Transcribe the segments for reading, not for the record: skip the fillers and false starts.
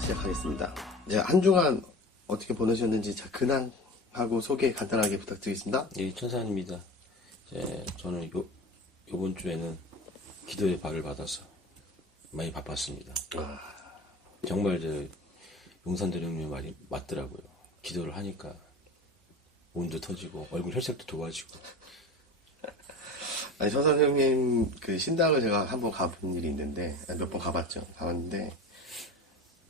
시작하겠습니다. 이제 한 주간 어떻게 보내셨는지 근황하고 소개 간단하게 부탁드리겠습니다. 예, 천사입니다. 저는 요번 주에는 기도의 발을 받아서 많이 바빴습니다. 정말 용산대령님 말이 맞더라고요. 기도를 하니까 온도 터지고 얼굴 혈색도 좋아지고. 아니, 선생님 그 신당을 제가 한번 가본 일이 있는데, 몇 번 가봤는데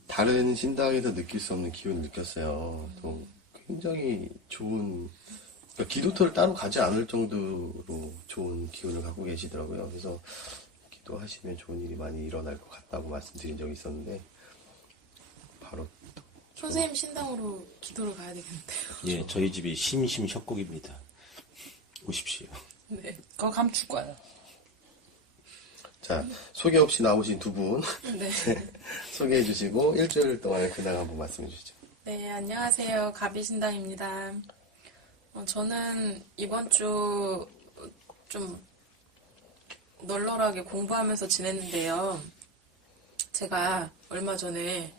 다른 신당에서 느낄 수 없는 기운을 느꼈어요. 또 굉장히 좋은, 그러니까 기도터를 따로 가지 않을 정도로 좋은 기운을 갖고 계시더라고요. 그래서 기도하시면 좋은 일이 많이 일어날 것 같다고 말씀드린 적이 있었는데, 바로 선생님 신당으로 기도를 가야 되겠는데요. 예, 저희 집이 심심협곡입니다. 오십시오. 네. 그거 가면 죽어요. 자, 소개 없이 나오신 두 분 네. 소개해 주시고 일주일 동안의 근황 한번 말씀해 주시죠. 네, 안녕하세요. 가비신당입니다. 저는 이번 주 좀 널널하게 공부하면서 지냈는데요. 제가 얼마 전에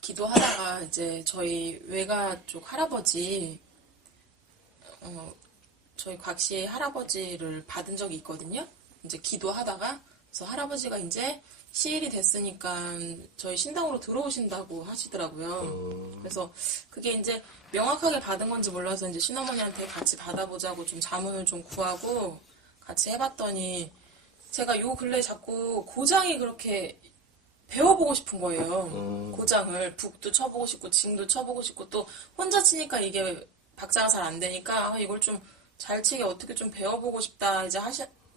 기도하다가 이제 저희 외가 쪽 할아버지, 저희 곽씨 할아버지를 받은 적이 있거든요. 이제 기도하다가, 그래서 할아버지가 이제 시일이 됐으니까 저희 신당으로 들어오신다고 하시더라고요. 그래서 그게 이제 명확하게 받은 건지 몰라서 이제 신어머니한테 같이 받아보자고 좀 자문을 좀 구하고 같이 해봤더니 제가 요 근래 자꾸 고장이 그렇게 배워보고 싶은 거예요. 고장을 북도 쳐보고 싶고 징도 쳐보고 싶고 또 혼자 치니까 이게 박자가 잘 안 되니까 이걸 좀 잘 치게 어떻게 좀 배워보고 싶다 이제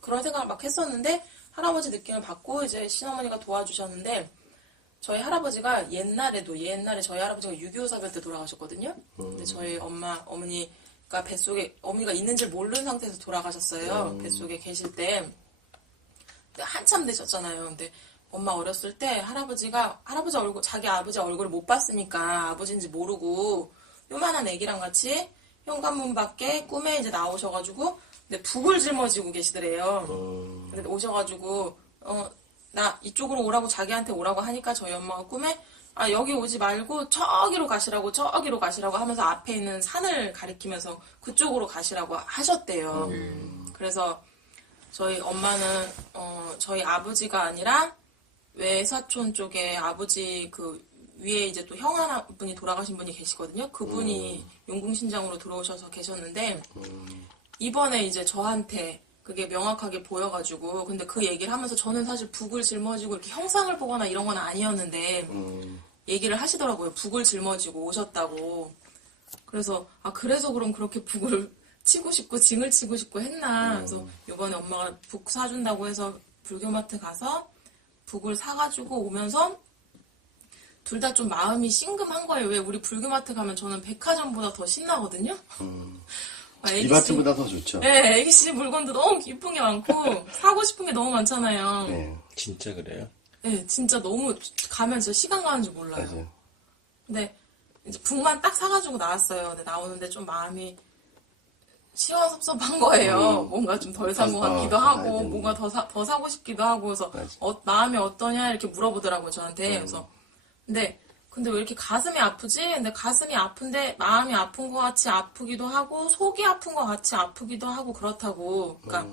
그런 생각을 막 했었는데 할아버지 느낌을 받고 이제 신어머니가 도와주셨는데 저희 할아버지가 옛날에 저희 할아버지가 6.25 사별 때 돌아가셨거든요. 근데 저희 어머니가 뱃속에 어머니가 있는지 모르는 상태에서 돌아가셨어요. 뱃속에 계실 때. 근데 한참 되셨잖아요. 근데 엄마 어렸을 때 할아버지가 자기 아버지 얼굴을 못 봤으니까 아버지인지 모르고 요만한 애기랑 같이 현관문 밖에 꿈에 이제 나오셔가지고 근데 북을 짊어지고 계시더래요. 근데 오셔가지고 나 이쪽으로 오라고 자기한테 오라고 하니까 저희 엄마가 꿈에 여기 오지 말고 저기로 가시라고 하면서 앞에 있는 산을 가리키면서 그쪽으로 가시라고 하셨대요. 그래서 저희 엄마는 저희 아버지가 아니라 외사촌 쪽에 아버지 그 위에 이제 또 형 하나분이 돌아가신 분이 계시거든요. 그분이 용궁신장으로 들어오셔서 계셨는데 이번에 이제 저한테 그게 명확하게 보여가지고 근데 그 얘기를 하면서 저는 사실 북을 짊어지고 이렇게 형상을 보거나 이런 건 아니었는데 얘기를 하시더라고요. 북을 짊어지고 오셨다고. 그래서 그래서 그럼 그렇게 북을 치고 싶고 징을 치고 싶고 했나. 그래서 이번에 엄마가 북 사준다고 해서 불교마트 가서 북을 사가지고 오면서 둘 다 좀 마음이 싱금한 거예요. 왜 우리 불교마트 가면 저는 백화점보다 더 신나거든요. 이마트보다 더 좋죠. 네, 애기씨 물건도 너무 이쁜 게 많고 사고 싶은 게 너무 많잖아요. 네. 진짜 그래요? 네, 진짜 너무 가면 진짜 시간 가는 줄 몰라요. 맞아요. 근데 이제 북만 딱 사가지고 나왔어요. 근데 나오는데 좀 마음이 시원섭섭한 거예요. 뭔가 좀 덜 산 것 같기도 하고 뭔가 더 사고 싶기도 하고 그래서 마음이 어떠냐 이렇게 물어보더라고요 저한테. 그래서 근데 왜 이렇게 가슴이 아프지? 근데 가슴이 아픈데 마음이 아픈 것 같이 아프기도 하고 속이 아픈 것 같이 아프기도 하고 그렇다고. 그러니까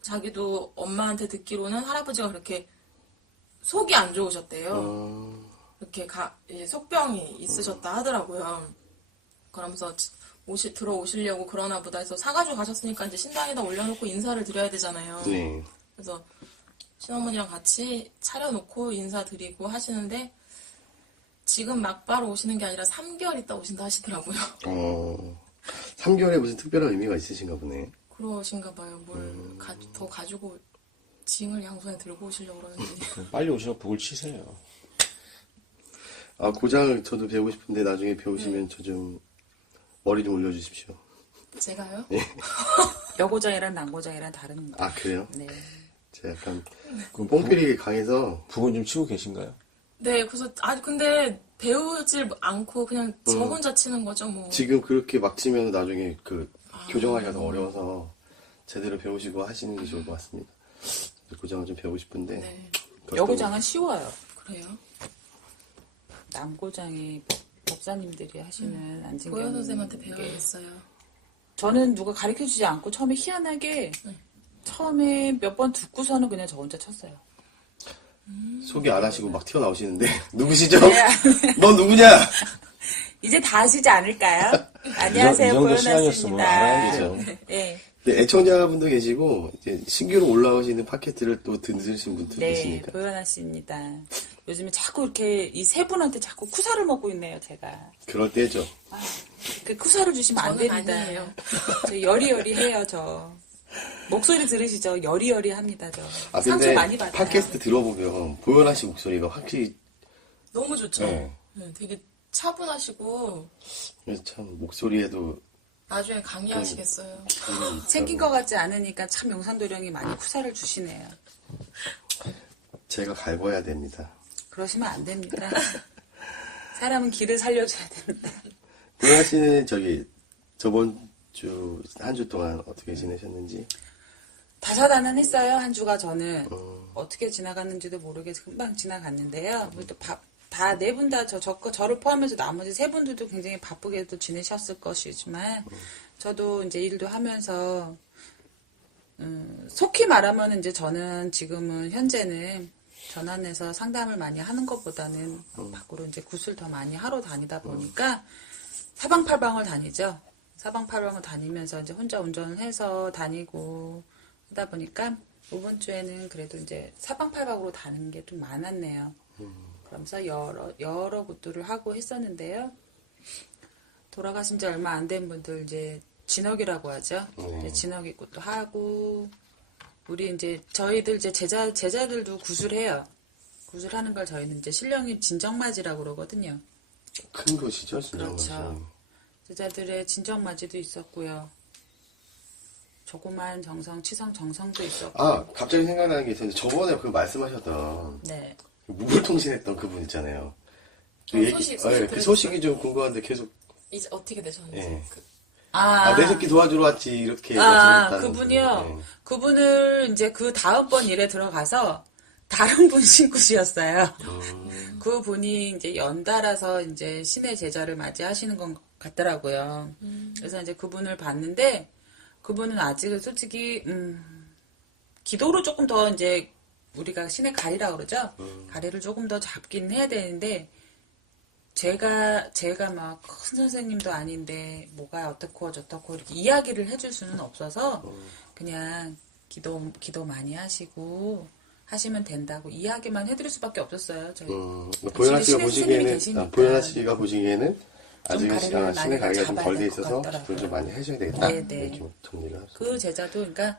자기도 엄마한테 듣기로는 할아버지가 그렇게 속이 안 좋으셨대요. 이렇게 속병이 있으셨다 하더라고요. 그러면서 들어오시려고 그러나 보다 해서 사가지고 가셨으니까 이제 신당에다 올려놓고 인사를 드려야 되잖아요. 네. 그래서 신어머니랑 같이 차려놓고 인사드리고 하시는데 지금 막바로 오시는 게 아니라 3개월 있다 오신다 하시더라고요. 3개월에 무슨 특별한 의미가 있으신가 보네. 그러신가 봐요. 뭘 더 가지고 징을 양손에 들고 오시려고 그러는지. 빨리 오셔서 북을 치세요. 고장을 저도 배우고 싶은데 나중에 배우시면 저 좀 머리 좀 올려주십시오. 제가요? 네. 여고장이랑 남고장이랑 다른 거. 그래요? 네. 제가 약간 뽕필이 강해서 북은 좀 치고 계신가요? 네, 그래서 근데 배우질 않고 그냥 저 혼자 치는 거죠, 뭐. 지금 그렇게 막 치면 나중에 교정하기가 더 어려워서 제대로 배우시고 하시는 게 좋을 것 같습니다. 고장을 좀 배우고 싶은데. 네. 여고장은 쉬워요. 그래요? 남고장에 목사님들이 하시는 안진경. 보현 선생님한테 배워야겠어요. 저는 누가 가르쳐주지 않고 처음에 희한하게 처음에 몇 번 듣고서는 그냥 저 혼자 쳤어요. 소개 안 하시고 막 튀어나오시는데 누구시죠? 네. 너 누구냐? 이제 다 아시지 않을까요? 안녕하세요, 이 정도 시간이었으면 알아야죠. 보현아입니다. 네, 네, 애청자분도 계시고 이제 신규로 올라오시는 팟캐스트를 또 들으신 분도 네, 계시니까. 보현아 씨입니다. 요즘에 자꾸 이렇게 이 세 분한테 자꾸 쿠사를 먹고 있네요, 제가. 그럴 때죠. 그 쿠사를 주시면 안 저는 됩니다. 아니에요. 저 여리여리해요, 저. 목소리 들으시죠? 여리여리합니다, 저. 아 상처 근데 많이 받아요. 팟캐스트 들어보면 보현아 씨 목소리가 확실히 너무 좋죠? 네. 네, 되게 차분하시고 그래서 참 목소리에도 나중에 강의하시겠어요. 생긴 것 같지 않으니까 참 용산도령이 많이 쿠사를 주시네요. 제가 갈궈야 됩니다. 그러시면 안 됩니다. 사람은 길을 살려줘야 됩니다. 보현아 씨는 저번 주 한 주 동안 어떻게 지내셨는지? 다사다난했어요, 한 주가 저는. 어떻게 지나갔는지도 모르게 금방 지나갔는데요. 다 네 분 다 저를 포함해서 나머지 세 분들도 굉장히 바쁘게도 지내셨을 것이지만 저도 이제 일도 하면서 속히 말하면 이제 저는 지금은 현재는 전환해서 상담을 많이 하는 것보다는 밖으로 이제 굿을 더 많이 하러 다니다 보니까 사방팔방을 다니죠. 사방팔방을 다니면서 이제 혼자 운전을 해서 다니고 하다 보니까 이번 주에는 그래도 이제 사방팔방으로 다니는 게 좀 많았네요. 그러면서 여러 곳들을 하고 했었는데요. 돌아가신 지 얼마 안 된 분들 이제 진옥이라고 하죠. 이제 진옥이 꽃도 하고 우리 이제 저희들 이제 제자들도 구슬해요. 구슬하는 걸 저희는 이제 신령님 진정맞이라고 그러거든요. 큰 것이죠, 진짜. 그렇죠. 제자들의 진정맞이도 있었고요. 조그만 정성, 치성 정성도 있었고. 아, 갑자기 생각나는 게 있었는데 저번에 그 말씀하셨던 네. 무불통신했던 그분 있잖아요. 소식 그 들으셨어요? 소식이 좀 궁금한데 계속 이제 어떻게 되셨는지. 예. 아, 내 새끼 도와주러 왔지 이렇게 말씀했다는 그분이요. 분. 예. 그분을 이제 그 다음번 일에 들어가서 다른 분 신구시였어요. 그분이 이제 연달아서 이제 신의 제자를 맞이하시는 것 같더라고요. 그래서 이제 그분을 봤는데 그분은 아직 솔직히 기도로 조금 더 이제 우리가 신의 가리라고 그러죠. 가리를 조금 더 잡긴 해야 되는데 제가 막 큰 선생님도 아닌데 뭐가 어떻고 저떻고 이렇게 이야기를 해줄 수는 없어서 그냥 기도 많이 하시고 하시면 된다고 이야기만 해드릴 수밖에 없었어요. 저희 보현아 씨가 신의 스님이 보시기에는 계시니까. 보현아 씨가 보시기에는 아직은 가리를 많이 신의 가리가 좀 덜 돼 잡아야 될것 있어서 같더라고요. 기도를 좀 많이 하셔야 되겠다. 네, 네. 이렇게 정리를 하셨어요. 그 제자도 그러니까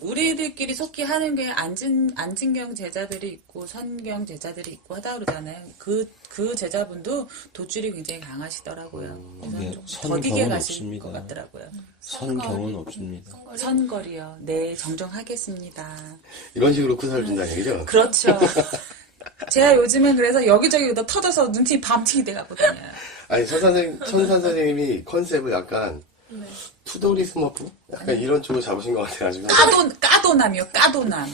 우리들끼리 속히 하는 게 안진경 제자들이 있고 선경 제자들이 있고 하다 그러잖아요. 그 제자분도 돛줄이 굉장히 강하시더라고요. 그래서 네, 좀 선경은 더디게 가실 없습니다. 것 같더라고요. 선경은 없습니다. 선거리요. 네, 정정하겠습니다. 이런 식으로 쿠사를 준다는 얘기죠. 그렇죠. 제가 요즘엔 그래서 여기저기 터져서 눈티 밤튀기 돼가거든요. 아니 천산 선생님이 컨셉을 약간 네. 투더리 스머프? 약간 이런 쪽으로 잡으신 것 같아가지고 까도남이요. 까도남.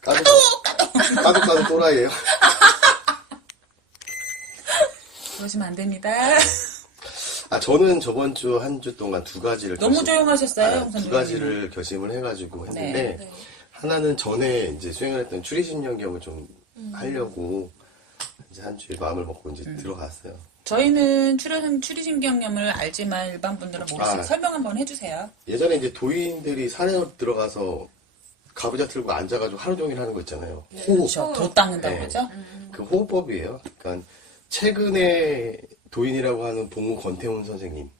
까도 또라이예요. 그러시면 안 됩니다. 아 저는 저번 주 한 주 동안 두 가지를 너무 조용하셨어요, 두 선생님. 가지를 결심을 해가지고 했는데 네. 하나는 전에 이제 수행을 했던 추리심령경을 좀 하려고 이제 한 주에 마음을 먹고 이제 들어갔어요. 저희는 추리심경념을 알지만 일반 분들은 모르시니까 아. 설명 한번 해주세요. 예전에 이제 도인들이 산에 들어가서 가부좌 틀고 앉아가지고 하루 종일 하는 거 있잖아요. 호흡. 그렇죠. 도 닦는다고 네. 그러죠? 그 호흡법이에요. 그러니까 최근에 도인이라고 하는 봉우 권태훈 선생님이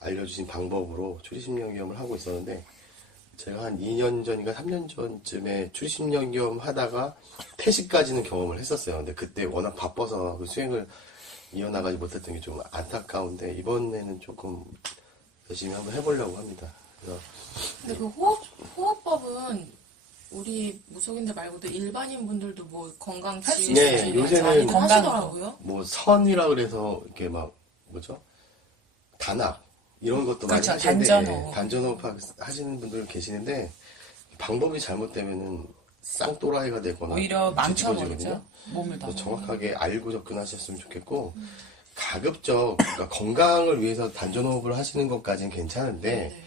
알려주신 방법으로 추리심령겸을 하고 있었는데 제가 한 2년 전인가 3년 전쯤에 추리심령겸 하다가 퇴식까지는 경험을 했었어요. 근데 그때 워낙 바빠서 그 수행을 이어나가지 못했던 게 좀 안타까운데 이번에는 조금 열심히 한번 해보려고 합니다. 그래서 근데 그 호흡법은 우리 무속인들 말고도 일반인 분들도 뭐 건강 할수 지우 네, 요새는 많이 하시더라고요. 뭐 선이라 그래서 이렇게 막 뭐죠? 단악 이런 것도 그렇죠, 많이 하시는데 단전호흡. 단전호흡 하시는 분들 계시는데 방법이 잘못되면은 쌍또라이가 되거나 오히려 뒤집어지거든요. 망쳐버리죠. 몸을 더. 그래서 정확하게 알고 접근하셨으면 좋겠고 가급적 그러니까 건강을 위해서 단전호흡을 하시는 것까지는 괜찮은데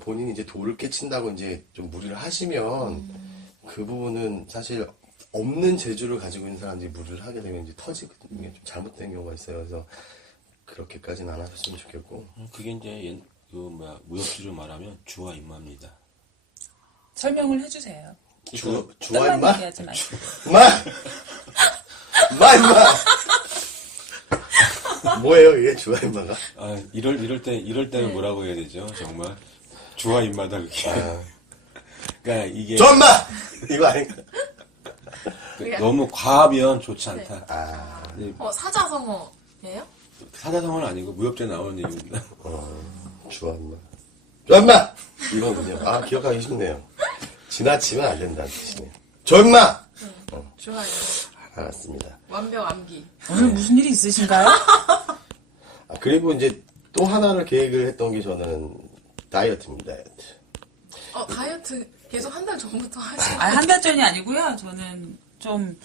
본인이 이제 돌을 깨친다고 이제 좀 무리를 하시면 그 부분은 사실 없는 재주를 가지고 있는 사람들이 무리를 하게 되면 이제 터지거든요. 이게 좀 잘못된 경우가 있어요. 그래서 그렇게까지는 안 하셨으면 좋겠고. 그게 이제 무협지로 말하면 주와 임마입니다. 설명을 해주세요. 주와 끝만 임마? 얘기하지 마시고. 임마! 뭐예요, 이게 주와 임마가? 아, 이럴 때는 뭐라고 해야 되죠? 정말. 주와 임마다 그게. 그러니까 이게 저 임마! 이거 아닌가? 너무 과하면 좋지 않다. 이제 사자성어예요? 사자성어는 아니고 무협지에 나오는 얘기입니다. 주와 임마. 저 임마! 이거군요. 아, 기억하기 쉽네요. 지나치면 안 된다는 뜻이네요. 저 임마! 좋아요. 알았습니다. 완벽 암기. 오늘 무슨 일이 있으신가요? 그리고 이제 또 하나를 계획을 했던 게 저는 다이어트입니다. 다이어트. 다이어트 계속 한 달 전부터 하시고. 한 달 전이 아니고요. 저는 좀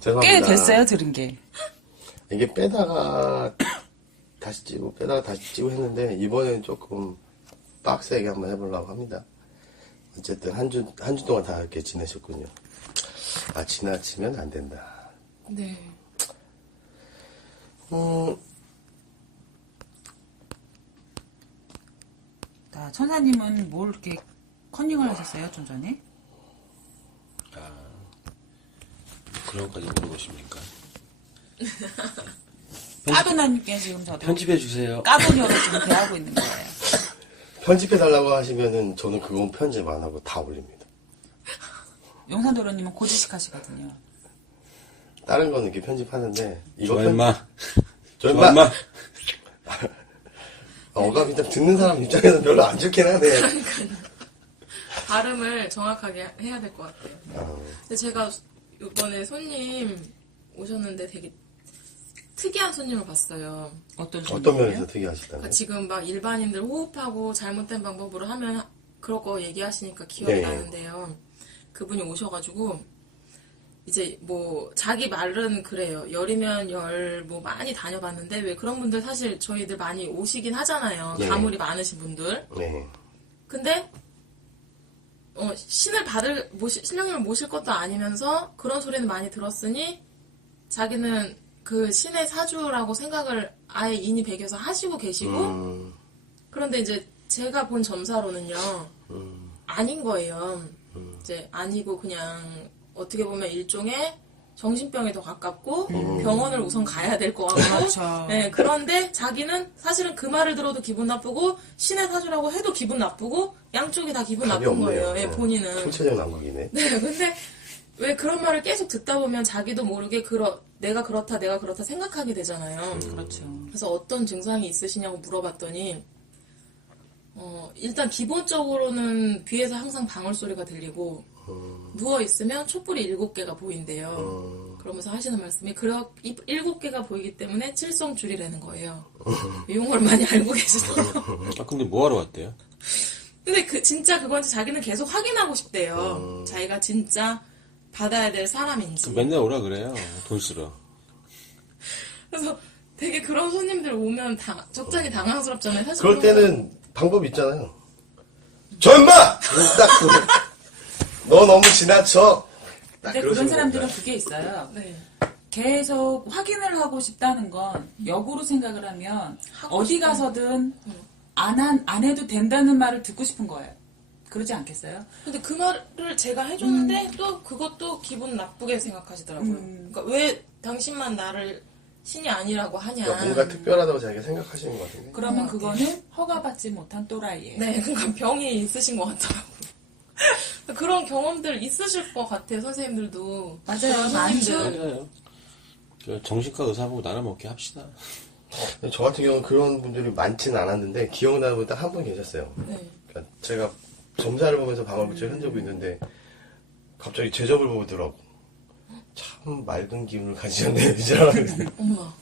꽤 죄송합니다. 됐어요, 들은 게. 이게 빼다가 다시 찌고 했는데 이번에는 조금 빡세게 한번 해보려고 합니다. 어쨌든 한 주 동안 다 이렇게 지내셨군요. 지나치면 안 된다. 네. 천사님은 뭘 이렇게 컨닝을 하셨어요, 좀 전에? 그런 것까지 물어보십니까? 까도나님께 지금 저도 편집해 주세요. 까도녀로 지금 대하고 있는 거예요. 편집해달라고 하시면은 저는 그건 편집 안 하고 다 올립니다. 용산도로님은 고지식 하시거든요. 다른 거는 이렇게 편집하는데 이거 주와 임마. 저 주와 임마! 임마. 어감이 좀 듣는 사람 입장에서는 별로 안 좋긴 하네. 발음을 정확하게 해야 될 것 같아요. 근데 제가 이번에 손님 오셨는데 되게 특이한 손님을 봤어요. 어떤 어떤 면에서 분이에요? 특이하시다면? 그러니까 지금 막 일반인들 호흡하고 잘못된 방법으로 하면 그럴 거 얘기하시니까 기억이 네. 나는데요. 그분이 오셔가지고 이제 뭐 자기 말은 그래요. 열이면 열 뭐 많이 다녀봤는데 왜 그런 분들 사실 저희들 많이 오시긴 하잖아요. 네. 가물이 많으신 분들. 네. 근데 신령님을 모실 것도 아니면서 그런 소리는 많이 들었으니 자기는 그 신의 사주라고 생각을 아예 인이 배겨서 하시고 계시고 그런데 이제 제가 본 점사로는요 아닌 거예요. 이제 아니고 그냥 어떻게 보면 일종의 정신병에 더 가깝고 병원을 우선 가야 될 것 같고 그렇죠. 네, 그런데 자기는 사실은 그 말을 들어도 기분 나쁘고 신의 사주라고 해도 기분 나쁘고 양쪽이 다 기분 답이 나쁜 없네요. 거예요. 예, 본인은. 총체적 난국이네. 네, 근데 왜 그런 말을 계속 듣다 보면 자기도 모르게 내가 그렇다 생각하게 되잖아요. 그렇죠. 그래서 어떤 증상이 있으시냐고 물어봤더니 일단 기본적으로는 귀에서 항상 방울소리가 들리고 누워있으면 촛불이 7개가 보인대요. 그러면서 하시는 말씀이 7개가 보이기 때문에 칠성줄이라는 거예요. 이 용어를 많이 알고 계시더라고요. 근데 뭐하러 왔대요? 근데 진짜 그건지 자기는 계속 확인하고 싶대요. 자기가 진짜 받아야 될 사람인지. 맨날 오라 그래요. 돈 쓰러. 그래서 되게 그런 손님들 오면 적잖이 당황스럽잖아요. 사실 그럴 그런 때는 방법이 있잖아요. 저 임마! 너 너무 지나쳐. 딱 근데 그런 그러시면 사람들은 됩니다. 그게 있어요. 네. 계속 확인을 하고 싶다는 건 역으로 생각을 하면 하고 어디 싶은- 가서든 안 해도 된다는 말을 듣고 싶은 거예요. 그러지 않겠어요? 근데 그 말을 제가 해줬는데 또 그것도 기분 나쁘게 생각하시더라고요. 그러니까 왜 당신만 나를 신이 아니라고 하냐. 그러니까 뭔가 특별하다고 자기가 생각하시는 것 같은데. 그러면 그거는 허가받지 못한 또라이예요. 네, 그러니까 병이 있으신 것 같더라고요. 그런 경험들 있으실 것 같아요, 선생님들도. 맞아요, 그런 많이들. 손님들. 맞아요. 정신과 의사 보고 나눠 먹게 합시다. 저 같은 경우는 그런 분들이 많지는 않았는데 기억나는 분 딱 한 분 계셨어요. 네. 그러니까 제가 점사를 보면서 방울부처를 흔들고 있는데 갑자기 제접을 보더라고. 참 맑은 기운을 가지셨네요. 이제는. 어머.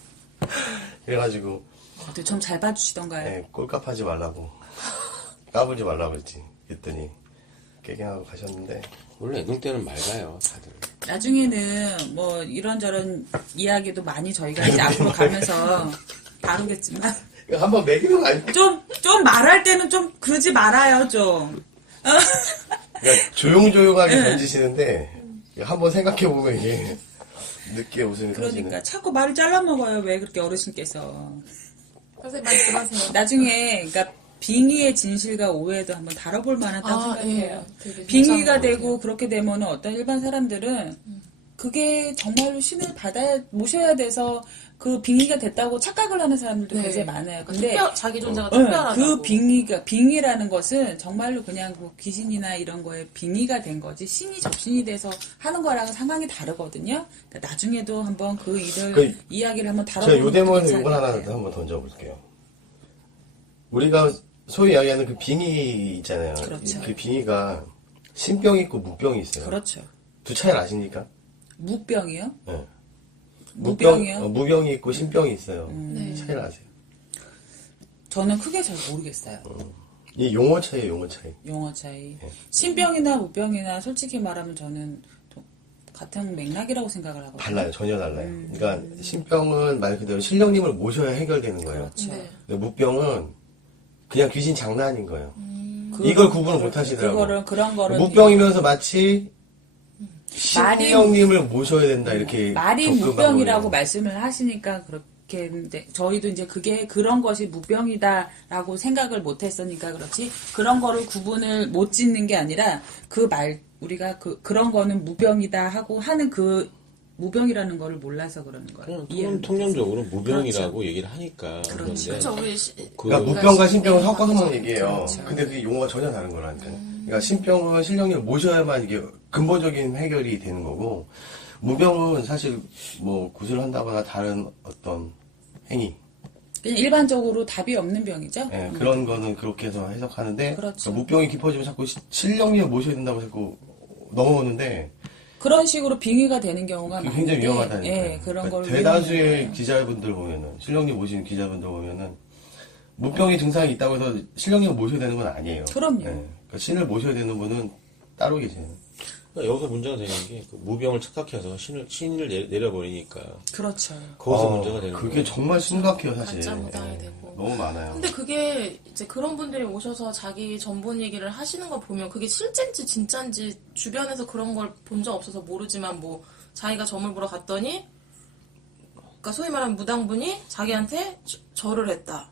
그래가지고 어떻게 좀 잘 봐주시던가요? 꼴값하지 말라고 까불지 말라고 그랬지. 그랬더니 깨갱하고 가셨는데 원래 애동 때는 맑아요, 다들. 나중에는 뭐 이런저런 이야기도 많이 저희가 이제 앞으로 가면서 다루겠지만 이거 한번 매기는 거 아니야? 좀 말할 때는 좀 그러지 말아요 좀. 그러니까 조용조용하게 던지시는데 한번 생각해 보면 이게 늦게 웃음이 터지는. 그러니까 자꾸 말을 잘라 먹어요. 왜 그렇게 어르신께서. 선생님 말씀하세요. 나중에 그러니까 빙의의 진실과 오해도 한번 다뤄볼 만하다고 생각해요. 되게 빙의가 괜찮은 것 되고 같아요. 그렇게 되면 어떤 일반 사람들은 그게 정말로 신을 모셔야 돼서 그 빙의가 됐다고 착각을 하는 사람들도 네. 굉장히 많아요. 근데 자기 존재가 네, 특별하다고. 그 빙의라는 것은 정말로 그냥 뭐 귀신이나 이런 거에 빙의가 된 거지 신이 접신이 돼서 하는 거랑은 상황이 다르거든요. 그러니까 나중에도 한번 그 일을 이야기를 한번 제가 다뤄보는 요 것도 대목에서 괜찮을 이걸 것 하나 같아요. 한번 던져볼게요. 우리가 소위 이야기하는 그 빙의 있잖아요. 그렇죠. 그 빙의가 신병이 있고 무병이 있어요. 그렇죠. 두 차이를 아십니까? 무병이요? 네. 무병이요? 무병이 있고 신병이 있어요. 네. 차이를 아세요? 저는 크게 잘 모르겠어요. 이 용어 차이예요, 용어 차이. 용어 차이. 네. 신병이나 무병이나 솔직히 말하면 저는 같은 맥락이라고 생각을 하거든요. 달라요, 전혀 달라요. 그러니까 신병은 말 그대로 신령님을 모셔야 해결되는 거예요. 그렇죠. 네. 근데 무병은 그냥 귀신 장난인 거예요. 이걸 구분을 못 하시더라고요. 그런 거를 무병이면서 마치 말이- 신령님을 모셔야 된다 이렇게 말이 접근하는 무병이라고 거예요. 말씀을 하시니까 그렇게 했는데 저희도 이제 그게 그런 것이 무병이다라고 생각을 못 했으니까 그렇지 그런 거를 구분을 못 짓는 게 아니라 그 말 우리가 그런 거는 무병이다 하고 하는 그 무병이라는 거를 몰라서 그러는 거예요. 그냥 통념적으로 무병이라고 얘기를 하니까. 그런데 그렇죠. 우리 그러니까 무병과 신병을 신병이 섞어서만 바뀌죠. 얘기해요. 그렇죠. 근데 그게 용어가 전혀 다른 거라니까요. 그러니까 신병은 신령님을 모셔야만 이게 근본적인 해결이 되는 거고, 무병은 사실 뭐 구슬을 한다거나 다른 어떤 행위, 그냥 일반적으로 답이 없는 병이죠. 예, 그런 거는 그렇게 해서 해석하는데, 그렇죠. 그러니까 무병이 깊어지면 자꾸 신령님을 모셔야 된다고 자꾸 넘어오는데, 그런 식으로 빙의가 되는 경우가 그게 많은데 굉장히 위험하다니까요. 예, 그런 걸 대다수의 위험하니까요. 기자분들 보면은, 신령님 모시는 기자분들 보면은, 무병의 증상이 있다고 해서 신령님을 모셔야 되는 건 아니에요. 그럼요. 예, 그러니까 신을 모셔야 되는 분은 따로 계세요. 그러니까 여기서 문제가 되는 게 그 무병을 착각해서 신을 내려버리니까 그렇죠. 거기서 문제가 되는 그게 거예요. 정말 심각해요, 사실. 가짜 무당이 예, 되고. 너무 많아요. 근데 그게 이제 그런 분들이 오셔서 자기 전본 얘기를 하시는 거 보면 그게 실제인지 진짜인지 주변에서 그런 걸 본 적 없어서 모르지만 뭐 자기가 점을 보러 갔더니 그러니까 소위 말하는 무당분이 자기한테 절을 했다.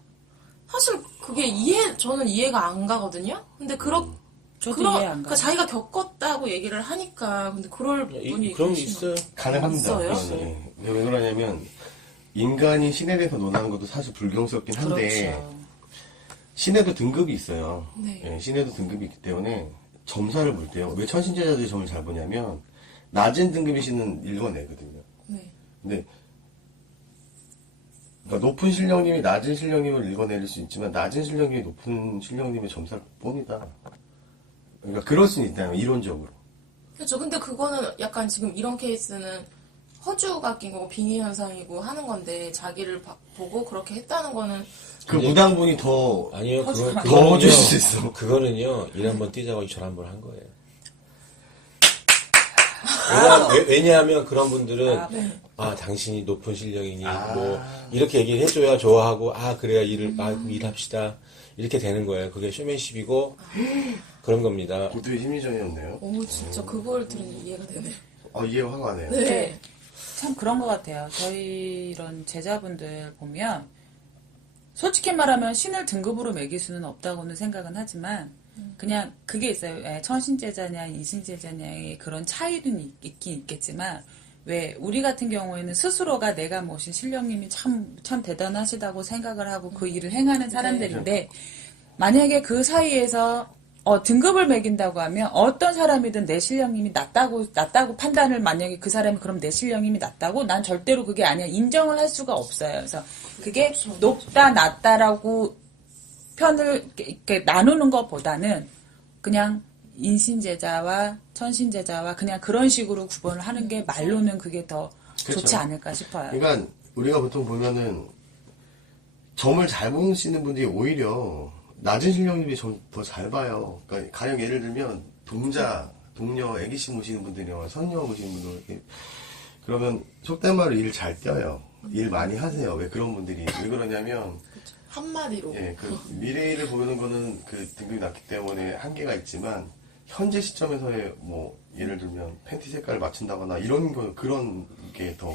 사실 그게 저는 이해가 안 가거든요. 근데 저도 이해 안 그러니까 가요. 자기가 겪었다고 얘기를 하니까 근데 그럴 분이 그런 게 계시나? 있어요. 가능합니다. 있어요? 그거는. 예. 왜 그러냐면, 인간이 신에 대해서 논하는 것도 사실 불경스럽긴 한데, 그렇죠. 신에도 등급이 있어요. 네. 예, 신에도 등급이 있기 때문에 점사를 볼 때요. 왜 천신제자들이 점을 잘 보냐면, 낮은 등급의 신은 읽어내거든요. 네. 근데, 그러니까 높은 신령님이 낮은 신령님을 읽어내릴 수 있지만, 낮은 신령님이 높은 신령님의 점사를 못 봅니다. 그러니까 그럴 수는 있다요, 이론적으로. 그렇죠. 근데 그거는 약간 지금 이런 케이스는 허주가 낀 거고 빙의 현상이고 하는 건데 자기를 보고 그렇게 했다는 거는 그 무당분이 더, 아니요, 허주가 더 허줄 수 있어. 그거는요, 일 한번 뛰자고 절 한번 한 거예요. 왜냐하면 그런 분들은, 당신이 높은 실력이니, 뭐, 이렇게 얘기를 해줘야 좋아하고, 그래야 일합시다. 이렇게 되는 거예요. 그게 쇼맨십이고, 그런 겁니다. 되게 심리전이었네요. 오 진짜 그걸 들으니 이해가 되네. 이해가 확 가네요. 네. 참 그런 것 같아요. 저희 이런 제자분들 보면 솔직히 말하면 신을 등급으로 매길 수는 없다고는 생각은 하지만 그냥 그게 있어요. 천신제자냐 이신제자냐의 그런 차이는 있긴 있겠지만 왜 우리 같은 경우에는 스스로가 내가 모신 신령님이 참 대단하시다고 생각을 하고 그 일을 행하는 사람들인데 만약에 그 사이에서 등급을 매긴다고 하면 어떤 사람이든 내 신령님이 낮다고 판단을 만약에 그 사람이 그럼 내 신령님이 낮다고 난 절대로 그게 아니야 인정을 할 수가 없어요. 그래서 그게 높다 낮다라고 편을 이렇게 나누는 것보다는 그냥 인신제자와 천신제자와 그냥 그런 식으로 구분을 하는 게 말로는 그게 더 그렇죠. 좋지 않을까 싶어요. 그러니까 우리가 보통 보면은 점을 잘 보시는 분들이 오히려 낮은 신령님이 더 잘 봐요. 그러니까 가령 예를 들면 동료, 애기씨 모시는 분들이나 선녀 모시는 분들, 이렇게 그러면 속된 말로 일을 잘 떼어요. 일 많이 하세요. 왜 그런 분들이. 왜 그러냐면, 한마디로. 예, 그 미래일을 보는 거는 그 등급이 낮기 때문에 한계가 있지만, 현재 시점에서의 뭐, 예를 들면 팬티 색깔을 맞춘다거나 이런 거, 그런 게 더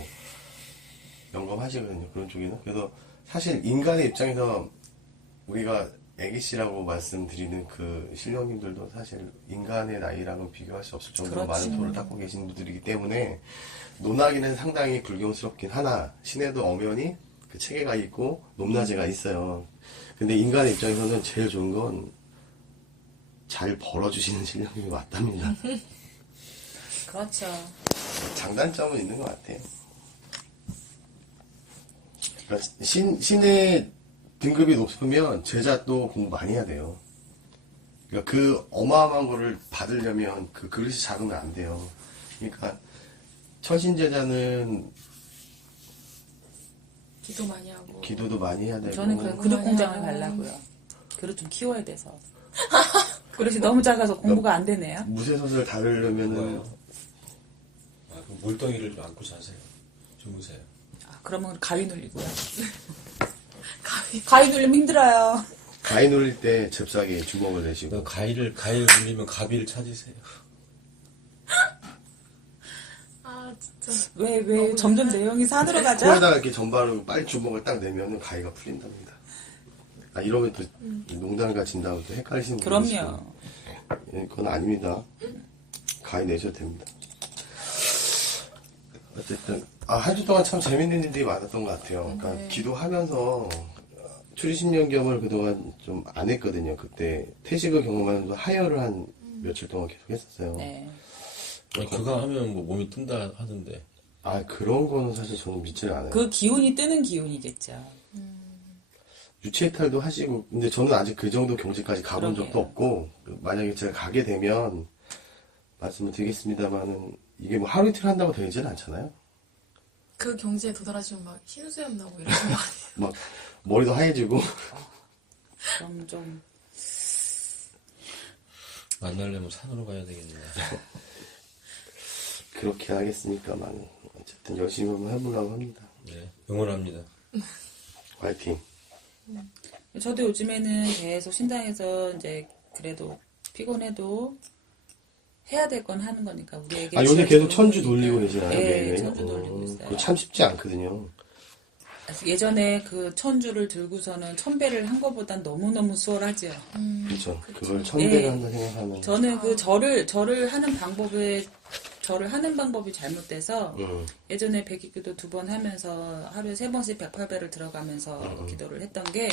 영감하시거든요. 그런 쪽에는. 그래서 사실 인간의 입장에서 우리가 애기씨라고 말씀드리는 그 신령님들도 사실 인간의 나이랑은 비교할 수 없을 정도로 그렇지. 많은 돌을 닦고 계시는 분들이기 때문에 논하기는 상당히 불경스럽긴 하나 신에도 엄연히 그 체계가 있고 높낮이가 있어요. 근데 인간의 입장에서는 제일 좋은 건 잘 벌어주시는 신령님이 맞답니다. 그렇죠. 장단점은 있는 것 같아요. 그러니까 신의 등급이 높으면 제자도 공부 많이 해야 돼요. 그러니까 그 어마어마한 거를 받으려면 그 그릇이 작으면 안 돼요. 그러니까 천신제자는 기도 많이 하고. 기도도 많이 해야 되고 저는 그냥 그릇 공장을 가려고요. 그릇 좀 키워야 돼서. 그릇이 너무 작아서 공부가 안 되네요. 무쇠솥을 다루려면은 아, 그럼 물덩이를 좀 안고 자세요. 주무세요. 아, 그러면 가위 눌리고요. 가위 눌리면 힘들어요. 가위 눌릴 때 잽싸게 주먹을 내시고 가위를 눌리면 가비를 찾으세요. 아, 진짜. 왜 점점 내용이 산으로 가죠? 코에다가 이렇게 전바로 빨리 주먹을 딱 내면은 가위가 풀린답니다. 아 이러면 또 농담과 진담을 또 헷갈리시는 분이 그럼요. 예, 그건 아닙니다. 가위 내셔도 됩니다. 어쨌든 한 주 동안 참 재밌는 일들이 많았던 것 같아요. 그러니까 기도하면서 추리신명겸을 그동안 좀 안 했거든요. 그때 태식을 경험하면서 하혈을 한 며칠 동안 계속 했었어요. 네. 아니, 그거 하면 뭐 몸이 뜬다 하던데. 아 그런 거는 사실 저는 믿지를 않아요. 그 기운이 뜨는 기운이겠죠. 유체이탈도 하시고 근데 저는 아직 그 정도 경지까지 가본 그러게요. 적도 없고 만약에 제가 가게 되면 말씀을 드리겠습니다만은 이게 뭐 하루 이틀 한다고 되지는 않잖아요. 그 경지에 도달하시면 막 흰수염 나고 이러는 거 아니에요? 막 머리도 하얘지고 그럼 좀 만나려면 산으로 가야 되겠네요. 그렇게 하겠으니까만 어쨌든 열심히 한번 해보려고 합니다. 네, 응원합니다. 화이팅. 저도 요즘에는 계속 신당에서 이제 그래도 피곤해도 해야 될 건 하는 거니까 우리에게 요새 계속 천주 거니까. 돌리고 계시나요? 네, 매일매일? 천주 돌리고 있어요. 그거 참 쉽지 않거든요. 예전에 그 천주를 들고서는 천배를 한 것보단 너무너무 수월하죠. 그렇죠. 그걸 천배를 네. 한다 생각하면 저는 그 절을 하는 방법이 잘못돼서 예전에 백기기도 2번 하면서 하루에 3번씩 108배를 들어가면서 기도를 했던 게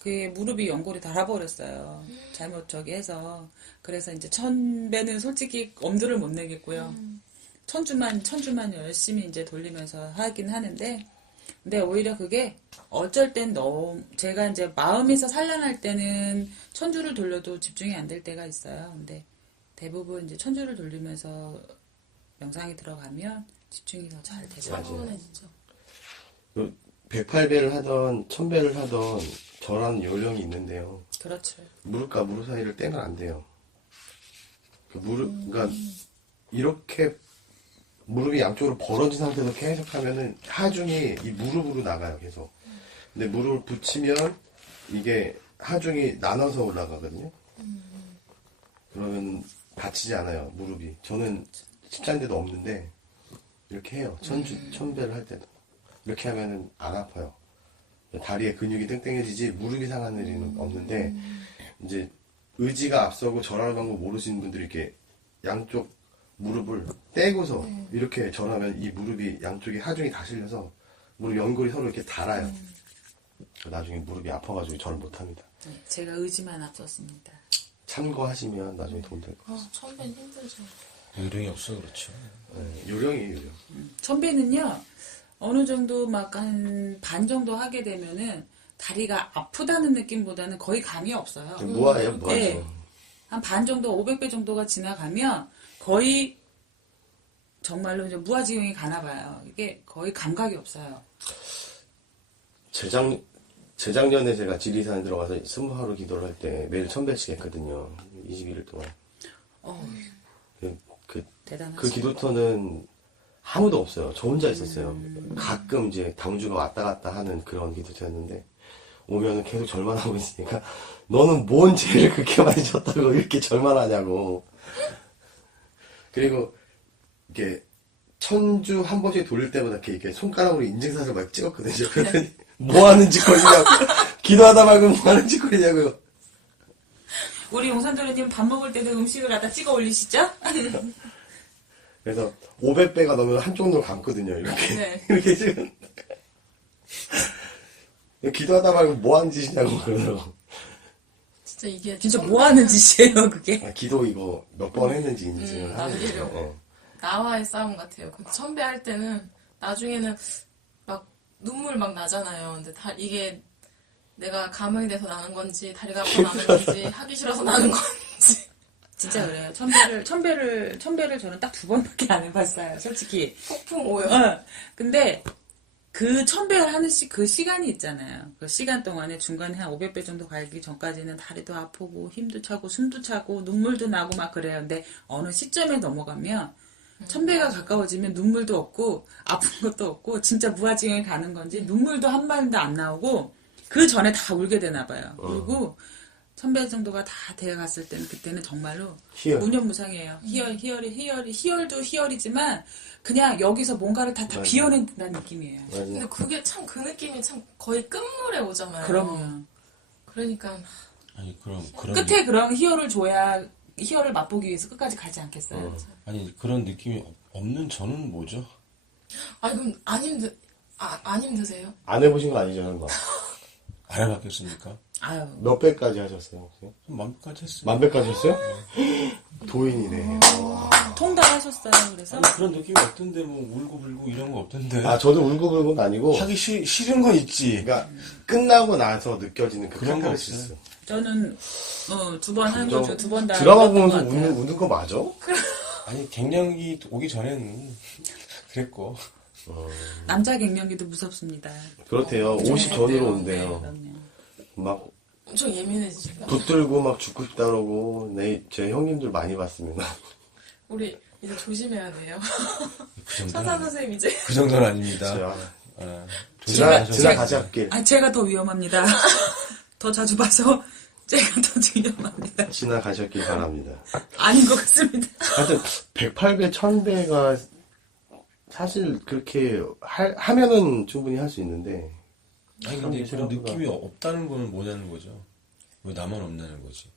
그게 무릎이 연골이 닳아버렸어요. 잘못 해서. 그래서 이제 1000배는 솔직히 엄두를 못 내겠고요. 천주만 열심히 이제 돌리면서 하긴 하는데 근데 오히려 그게 어쩔 땐 너무 제가 이제 마음에서 산란할 때는 천주를 돌려도 집중이 안 될 때가 있어요. 근데 대부분 이제 천주를 돌리면서 명상이 들어가면 집중이 더 잘 되죠. 차분해지죠. 108배를 하던 1000배를 하던 저라는 요령이 있는데요. 그렇죠. 무릎과 무릎 사이를 떼면 안 돼요. 그러니까 이렇게 무릎이 양쪽으로 벌어진 상태에서 계속 하면은 하중이 이 무릎으로 나가요, 계속. 근데 무릎을 붙이면 이게 하중이 나눠서 올라가거든요. 그러면 다치지 않아요, 무릎이. 저는 십자인대도 없는데 이렇게 해요. 천배를 할 때도. 이렇게 하면은 안 아파요. 다리에 근육이 땡땡해지지 무릎이 상하는 일은 없는데 이제 의지가 앞서고 절하는 방법 모르시는 분들이 이렇게 양쪽 무릎을 떼고서 이렇게 절하면 이 무릎이 양쪽에 하중이 다 실려서 무릎 연골이 서로 이렇게 닳아요. 나중에 무릎이 아파가지고 절 못합니다. 제가 의지만 앞섰습니다. 참고하시면 나중에 도움 될 것 같아요. 천배는 힘들죠. 요령이 없어 그렇죠. 요령이에요, 요령. 천배는요 어느 정도 막 한 반 정도 하게 되면은 다리가 아프다는 느낌보다는 거의 감이 없어요. 뭐하죠? 네. 한 반 정도, 500배 정도가 지나가면 거의 정말로 이제 무아지경이 가나 봐요. 이게 거의 감각이 없어요. 재작년에 제가 지리산에 들어가서 20하루 기도를 할 때 매일 1000배씩 했거든요. 21일 동안. 그 대단하시다. 그 기도터는 아무도 없어요. 저 혼자 있었어요. 가끔 이제 당주가 왔다 갔다 하는 그런 기도터였는데 오면은 계속 절만하고 있으니까 너는 뭔 죄를 그렇게 많이 졌다고 이렇게 절만하냐고. 그리고 이게 천주 한 번씩 돌릴 때마다 이렇게 손가락으로 인증사를 막 찍었거든요. 그랬더니 뭐 하는 짓거리냐고. 기도하다 말고 뭐 하는 짓거리냐고요. 우리 용산도련님 밥 먹을 때도 음식을 갖다 찍어 올리시죠? 그래서 500배가 넘으면 한쪽 눈을 감거든요. 이렇게. 네. 이렇게 지금. 기도하다 말고 뭐 하는 짓이냐고 그러더라고. 진짜 이게 진짜 뭐 하는 짓이에요, 그게? 아, 기도 이거 몇 번 했는지 인증을 하는 거죠. 남기려고. 나와의 싸움 같아요. 근데 천배할 때는 나중에는 막 눈물 막 나잖아요. 근데 이게 내가 감흥이 돼서 나는 건지 다리가 아파 나는 건지 하기 싫어서 나는 건지. 진짜 그래요. 천배를 저는 딱 2번밖에 안 해봤어요, 솔직히. 폭풍 오요. 근데 그 천배를 하는 그 시간이 있잖아요. 그 시간 동안에 중간에 한 500배 정도 가기 전까지는 다리도 아프고 힘도 차고 숨도 차고 눈물도 나고 막 그래요. 근데 어느 시점에 넘어가면 천배가 가까워지면 눈물도 없고 아픈 것도 없고 진짜 무아지경에 가는 건지 눈물도 한 마디도 안 나오고 그 전에 다 울게 되나 봐요. 그리고 천배 정도가 다 되어갔을 때는 그때는 정말로 희열. 무념무상이에요. 희열도 희열이지만 그냥 여기서 뭔가를 다 맞아요. 비워낸다는 느낌이에요. 근데 그게 참 그 느낌이 참 거의 끝물에 오잖아요. 그럼요. 그러니까 아니 그런 끝에 그런 희열을 줘야 희열을 맛보기 위해서 끝까지 가지 않겠어요. 아니 그런 느낌이 없는 저는 뭐죠? 아니 그럼 안 힘드세요? 안 해보신 거 아니죠, 설마? 안 해봤겠습니까? 아유, 몇 배까지 하셨어요, 혹시? 만까지 했어요. 만 배까지 했어요? 도인이네. 통달하셨어요. 그래서 아니, 그런 느낌이 없던데 뭐 울고 불고 이런 거 없던데. 아, 저도 울고불고는 아니고. 하기 싫은 건 있지. 그러니까 끝나고 나서 느껴지는 그 그런 거 카타르시스. 없어요. 저는 2번 하는 거죠. 2번 다 드라마 울었던 보면서 것 같아요. 우는 거 맞아? 아니 갱년기 오기 전에는 그랬고. 남자 갱년기도 무섭습니다. 그렇대요. 50 전으로 온대요. 그럼요. 막 엄청 예민해지시다. 붙들고 막 죽고 싶다 그러고 제 형님들 많이 봤습니다. 우리 이제 조심해야 돼요. 그 정도는 천사 선생님 이제 그 정도는 아닙니다. 제가 아, 지나가시길. 제가 더 위험합니다. 더 자주 봐서 제가 더 위험합니다. 지나가셨길 바랍니다. 아닌 것 같습니다. 하여튼 108배, 1000배가 사실 그렇게 하면은 충분히 할 수 있는데 아니 근데 그런 생각보다- 느낌이 없다는 거는 뭐냐는 거죠. 왜 나만 없냐는 거지.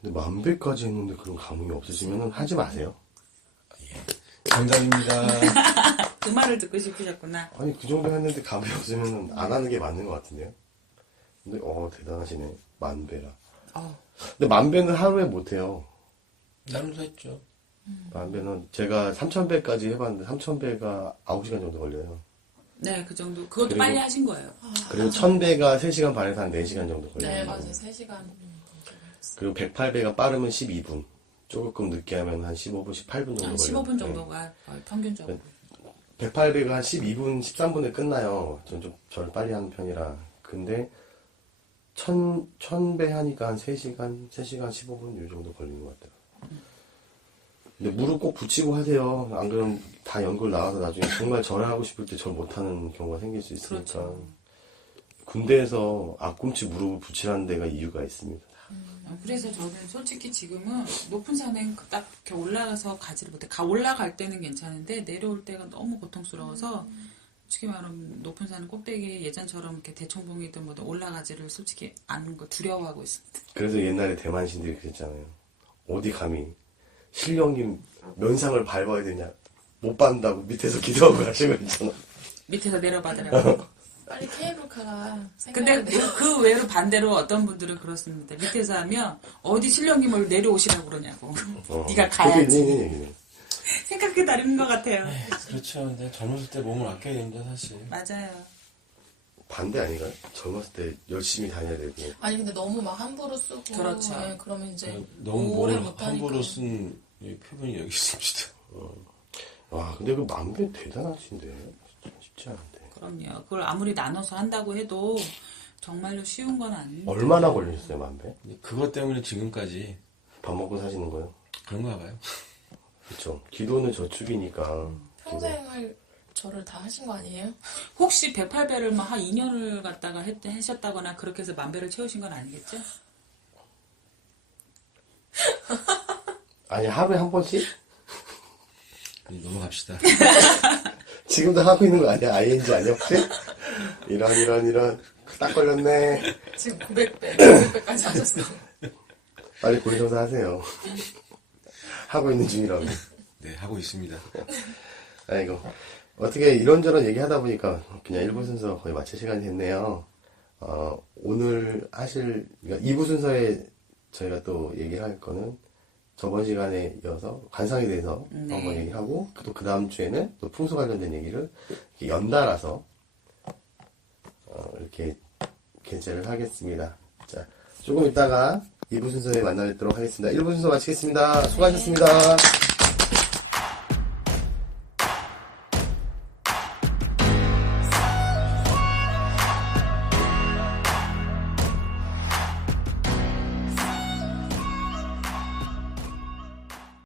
근데 1000배까지 했는데 그런 감흥이 없으시면은 하지 마세요. 정답입니다. 그 말을 듣고 싶으셨구나. 아니 그 정도 했는데 감흥이 없으면은 안 하는 게 맞는 것 같은데요. 근데 대단하시네. 10,000배라. 근데 10,000배는 하루에 못해요. 나는 했죠. 10,000배는 제가 3000배까지 해봤는데 3000배가 9시간 정도 걸려요. 네, 그 정도. 그것도 그리고- 빨리 하신 거예요. 그리고 1000배가 3시간 반에서 한 4시간 정도 걸려요. 네 맞아요. 3시간. 그리고 108배가 빠르면 12분. 조금 늦게 하면 한 15분, 18분 정도 한 걸려요. 15분 정도가 거의 평균적으로. 108배가 한 12분, 13분에 끝나요. 저는 빨리 하는 편이라. 근데 1000배 하니까 한 3시간 15분 이 정도 걸리는 것 같아요. 근데 무릎 꼭 붙이고 하세요. 안 그러면 다 연골 나와서 나중에 정말 절하고 싶을 때 절 못하는 경우가 생길 수 있으니까. 그렇죠. 군대에서 앞꿈치 무릎을 붙이라는 데가 이유가 있습니다. 그래서 저는 솔직히 지금은 높은 산에 딱 이렇게 올라가서 가지를 못해. 올라갈 때는 괜찮은데 내려올 때가 너무 고통스러워서 솔직히 말하면 높은 산 꼭대기에 예전처럼 이렇게 대청봉이든 뭐든 올라가지를 솔직히 않는 거 두려워하고 있습니다. 그래서 옛날에 대만 신들이 그랬잖아요. 어디 감히 신령님 면상을 밟아야 되냐. 못 밟는다고 밑에서 기도하고 가시고 있잖아. 밑에서 내려받으라고. 빨리 케이블카가 근데 생겨야 그 외로 반대로 어떤 분들은 그렇습니다. 밑에서 하면 어디 신령님을 내려오시라고 그러냐고. 네가 가야지. 얘기네. 생각이 다른 것 같아요. 그렇죠. 근데 젊었을 때 몸을 아껴야 됩니다, 사실. 맞아요. 반대 아닌가요? 젊었을 때 열심히 다녀야 되고. 아니 근데 너무 막 함부로 쓰고 그렇죠. 네, 그러면 이제 너무 오래 몸을 못하니까 함부로 쓴 이 표본이 여기 있습니다. 와, 근데 그 10,000배 대단하신데. 쉽지 않은데. 그럼요. 그걸 아무리 나눠서 한다고 해도 정말로 쉬운 건 아니에요. 얼마나 걸리셨어요, 10,000배? 그것 때문에 지금까지 밥 먹고 사시는 거요? 그런가 봐요. 그렇죠. 기도는 저축이니까. 평생 할 절을 다 하신 거 아니에요? 혹시 108배를 뭐 한 2년을 갖다가 하셨다거나 그렇게 해서 10,000배를 채우신 건 아니겠죠? 아니, 하루에 한 번씩? 넘어갑시다. 지금도 하고 있는 거 아니야? ING 아니야, 혹시? 이런. 딱 걸렸네. 지금 900배까지 하셨어. 빨리 고리정사 하세요. 하고 있는 중이라고. 네, 하고 있습니다. 아이고. 어떻게 이런저런 얘기하다 보니까 그냥 1부 순서 거의 마칠 시간이 됐네요. 오늘 그러니까 2부 순서에 저희가 또 얘기를 할 거는 저번 시간에 이어서 관상에 대해서 네. 한번 얘기하고 또 그 다음 주에는 또 풍수 관련된 얘기를 이렇게 연달아서 이렇게 개최를 하겠습니다. 자, 조금 있다가 2부 순서에 만나 뵙도록 하겠습니다. 1부 순서 마치겠습니다. 수고하셨습니다.